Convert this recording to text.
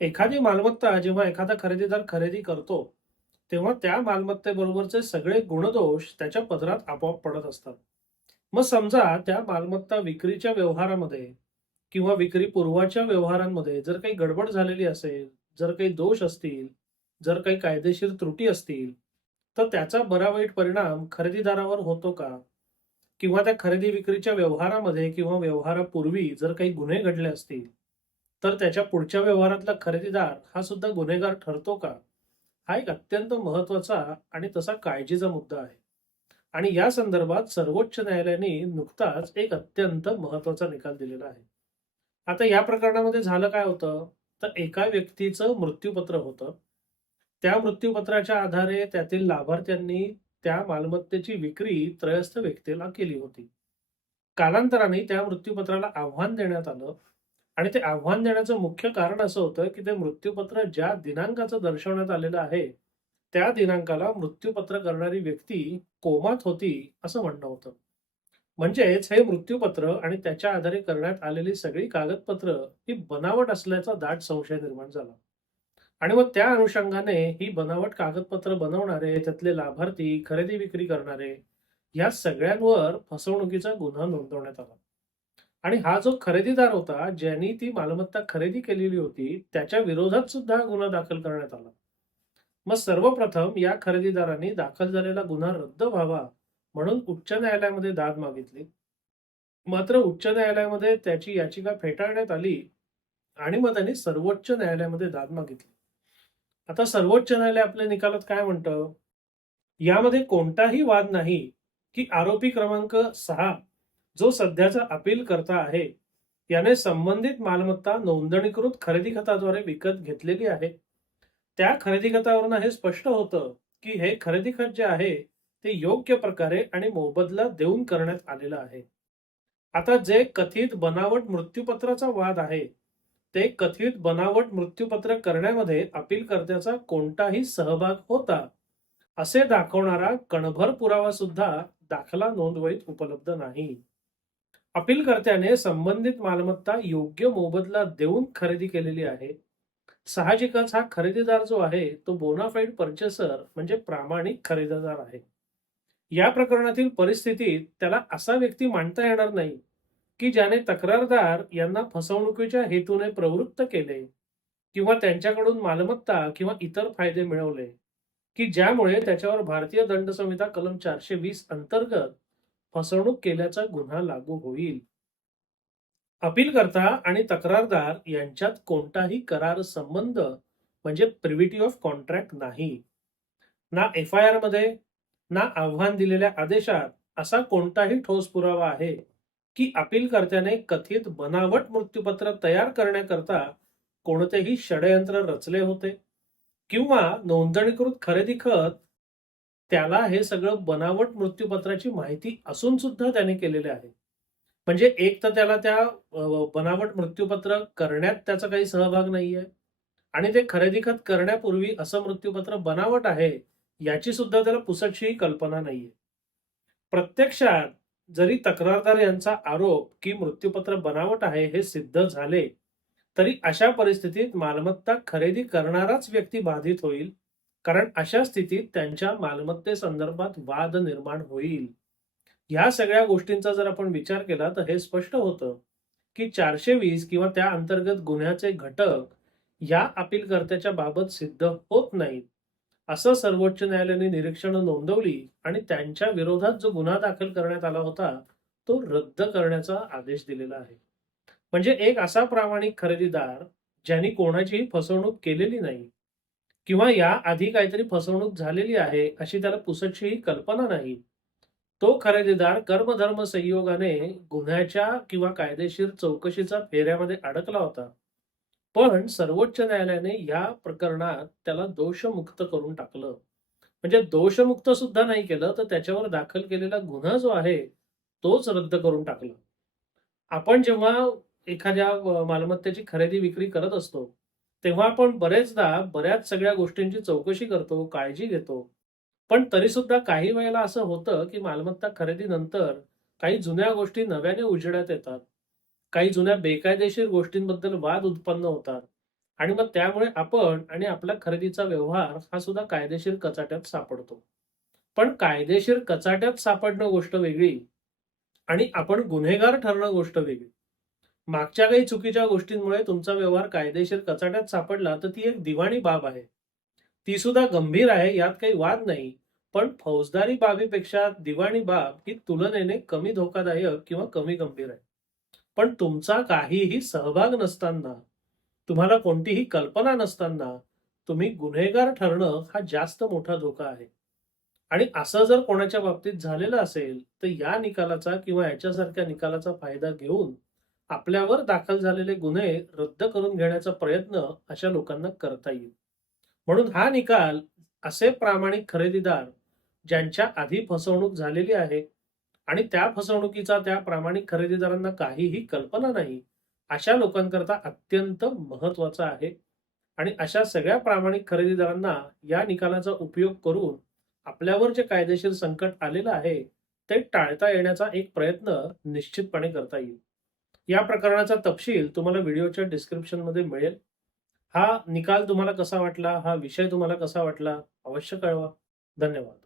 एखादी मालमत्ता जेव्हा एखादा खरेदीदार खरेदी करतो, तेव्हा त्या मालमत्तेबरोबरचे सगळे गुणदोष त्याच्या पदरात आपोआप पडत असतात. मग समजा त्या मालमत्ता विक्रीच्या व्यवहारामध्ये किंवा विक्री पूर्वाच्या व्यवहारांमध्ये जर काही गडबड झालेली असेल, जर काही दोष असतील, जर काही कायदेशीर त्रुटी असतील, तर त्याचा बरा वाईट परिणाम खरेदीदारावर होतो का? किंवा त्या खरेदी विक्रीच्या व्यवहारामध्ये किंवा व्यवहारापूर्वी जर काही गुन्हे घडले असतील, तर त्याच्या पुढच्या व्यवहारातला खरेदीदार हा सुद्धा गुन्हेगार ठरतो का? हा एक अत्यंत महत्वाचा आणि तसा काळजीचा मुद्दा आहे. आणि या संदर्भात सर्वोच्च न्यायालयाने नुकताच एक अत्यंत महत्वाचा निकाल दिलेला आहे. आता या प्रकरणामध्ये झालं काय होतं, तर एका व्यक्तीचं मृत्यूपत्र होतं. त्या मृत्यूपत्राच्या आधारे त्यातील लाभार्थ्यांनी त्या मालमत्तेची विक्री त्रयस्थ व्यक्तीला केली होती. कालांतराने त्या मृत्यूपत्राला आव्हान देण्यात आलं आणि ते आव्हान देण्याचं मुख्य कारण असं होतं, की ते मृत्यूपत्र ज्या दिनांकाचं दर्शवण्यात आलेलं आहे, त्या दिनांकाला मृत्यूपत्र करणारी व्यक्ती कोमात होती, असं म्हणणं होतं. म्हणजेच हे मृत्यूपत्र आणि त्याच्या आधारे करण्यात आलेली सगळी कागदपत्र ही बनावट असल्याचा दाट संशय निर्माण झाला. आणि मग त्या अनुषंगाने ही बनावट कागदपत्र बनवणारे, त्यातले लाभार्थी, खरेदी विक्री करणारे, या सगळ्यांवर फसवणुकीचा गुन्हा नोंदवण्यात आला. आणि हा जो खरेदीदार होता, ज्यांनी ती मालमत्ता खरेदी केलेली होती, त्याच्या विरोधात सुद्धा गुन्हा दाखल करण्यात आला. मग सर्वप्रथम या खरेदीदारांनी दाखल झालेला गुन्हा रद्द व्हावा म्हणून उच्च न्यायालयामध्ये दाद मागितली. मात्र उच्च न्यायालयामध्ये त्याची याचिका फेटाळण्यात आली आणि मग त्यांनी सर्वोच्च न्यायालयामध्ये दाद मागितली. आता सर्वोच्च न्यायालय आपल्या निकालात काय म्हणतं? यामध्ये कोणताही वाद नाही की आरोपी क्रमांक 6 जो सध्याचा अपील करता आहे, याने संबंधित मालमत्ता नोंदणीकृत खरेदी खताद्वारे विकत घेतलेली आहे. त्या खरेदी खतावरून हे स्पष्ट होतं की हे खरेदी खत जे आहे ते योग्य प्रकारे आणि मोबदला देऊन करण्यात आलेलं आहे. आता जे कथित बनावट मृत्यूपत्राचा वाद आहे, ते कथित बनावट मृत्यूपत्र करण्यामध्ये अपीलकर्त्याचा कोणताही सहभाग होता, असे दाखवणारा कणभर पुरावा सुद्धा दाखला नोंदवहीत उपलब्ध नाही. अपीलकर्त्याने संबंधित मालमत्ता योग्य मोबदला देऊन खरेदी केलेली आहे. साहजिकच हा खरेदीदार जो आहे तो बोनाफाईड पर्चेसर म्हणजे प्रामाणिक खरेदीदार आहे. या प्रकरणातील परिस्थितीत त्याला असा व्यक्ती मानता येणार नाही की ज्याने तक्रारदार यांना फसवणुकीच्या हेतूने प्रवृत्त केले किंवा त्यांच्याकडून मालमत्ता किंवा इतर फायदे मिळवले, की ज्यामुळे त्याच्यावर भारतीय दंड संहिता कलम 420 अंतर्गत फसवणूक केल्याचा गुन्हा लागू होईल. अपीलकर्ता आणि तक्रारदार यांच्यात कोणताही करार संबंध म्हणजे प्रिव्हिटी ऑफ कॉन्ट्रॅक्ट नाही. ना एफ-आय-आर मध्ये, ना आव्हान दिलेल्या आदेशात असा कोणताही ठोस पुरावा आहे की अपीलकर्त्याने कथित बनावट मृत्यूपत्र तयार करण्याकरता कोणतेही षडयंत्र रचले होते किंवा नोंदणीकृत खरेदी खत त्याला हे सगळं बनावट मृत्यूपत्राची माहिती असून सुद्धा त्याने केलेले आहे. म्हणजे एक तर त्याला त्या बनावट मृत्यूपत्र करण्यात त्याचा काही सहभाग नाहीये आणि ते खरेदी खत करण्यापूर्वी असं मृत्यूपत्र बनावट आहे याची सुद्धा त्याला पुसटशी कल्पना नाहीये. प्रत्यक्षात जरी तक्रारदार यांचा आरोप की मृत्यूपत्र बनावट आहे हे सिद्ध झाले, तरी अशा परिस्थितीत मालमत्ता खरेदी करणाराच व्यक्ती बाधित होईल, कारण अशा स्थितीत त्यांच्या मालमत्तेसंदर्भात वाद निर्माण होईल. ह्या सगळ्या गोष्टींचा जर आपण विचार केला तर हे स्पष्ट होतं की 420 किंवा त्या अंतर्गत गुन्ह्याचे घटक या अपीलकर्त्याच्या बाबत सिद्ध होत नाहीत, असं सर्वोच्च न्यायालयाने निरीक्षणं नोंदवली आणि त्यांच्या विरोधात जो गुन्हा दाखल करण्यात आला होता तो रद्द करण्याचा आदेश दिलेला आहे. म्हणजे एक असा प्रामाणिक खरेदीदार ज्यांनी कोणाचीही फसवणूक केलेली नाही किंवा या आधी काहीतरी फसवणूक झालेली आहे अशी त्याला पुसटशीही कल्पना नाही, तो खरेदीदार कर्मधर्म संयोगाने गुन्ह्याच्या किंवा कायदेशीर चौकशीचा फेऱ्यामध्ये अडकला होता. पण सर्वोच्च न्यायालयाने या प्रकरणात त्याला दोषमुक्त करून टाकलं. म्हणजे दोषमुक्त सुद्धा नाही केलं, तर त्याच्यावर दाखल केलेला गुन्हा जो आहे, तोच रद्द करून टाकला. आपण जेव्हा एखाद्या मालमत्तेची खरेदी विक्री करत असतो, तेव्हा आपण बरेचदा बऱ्याच सगळ्या गोष्टींची चौकशी करतो, काळजी घेतो. पण तरीसुद्धा काही वेळेला असं होतं, की मालमत्ता खरेदीनंतर काही जुन्या गोष्टी नव्याने उजेडात येतात. काही जुन्या बेकायदेशीर गोष्टींबद्दल वाद उत्पन्न होतात आणि मग त्यामुळे आपण आणि आपला खरेदीचा व्यवहार हा सुद्धा कायदेशीर कचाट्यात सापडतो. पण कायदेशीर कचाट्यात सापडणं गोष्ट वेगळी आणि आपण गुन्हेगार ठरणं गोष्ट वेगळी. मागच्या काही चुकीच्या गोष्टींमुळे तुमचा व्यवहार कायदेशीर कचाट्यात सापडला तर ती एक दिवाणी बाब आहे. ती सुद्धा गंभीर आहे, यात काही वाद नाही. पण फौजदारी बाबीपेक्षा दिवाणी बाब ही तुलनेने कमी धोकादायक किंवा कमी गंभीर आहे. पण तुमचा काहीही सहभाग नसताना, तुम्हाला कोणतीही कल्पना नसताना तुम्ही गुन्हेगार ठरणं हा जास्त मोठा धोका आहे. आणि असं जर कोणाच्या बाबतीत झालेलं असेल, तर या निकालाचा किंवा याच्यासारख्या निकालाचा फायदा घेऊन आपल्यावर दाखल झालेले गुन्हे रद्द करून घेण्याचा प्रयत्न अशा लोकांना करता येईल. म्हणून हा निकाल असे प्रामाणिक खरेदीदार ज्यांच्या आधी फसवणूक झालेली आहे आणि त्या फसवणुकीचा त्या प्रामाणिक खरेदीदारांना काहीही कल्पना नाही, अशा लोकांकरता अत्यंत महत्वाचा आहे. आणि अशा सगळ्या प्रामाणिक खरेदीदारांना या निकालाचा उपयोग करून आपल्यावर जे कायदेशीर संकट आलेलं आहे ते टाळता येण्याचा एक प्रयत्न निश्चितपणे करता येईल. या प्रकरणाचा तपशील तुम्हाला व्हिडिओच्या डिस्क्रिप्शनमध्ये मिळेल. हा निकाल तुम्हाला कसा वाटला, हा विषय तुम्हाला कसा वाटला, अवश्य कळवा. धन्यवाद.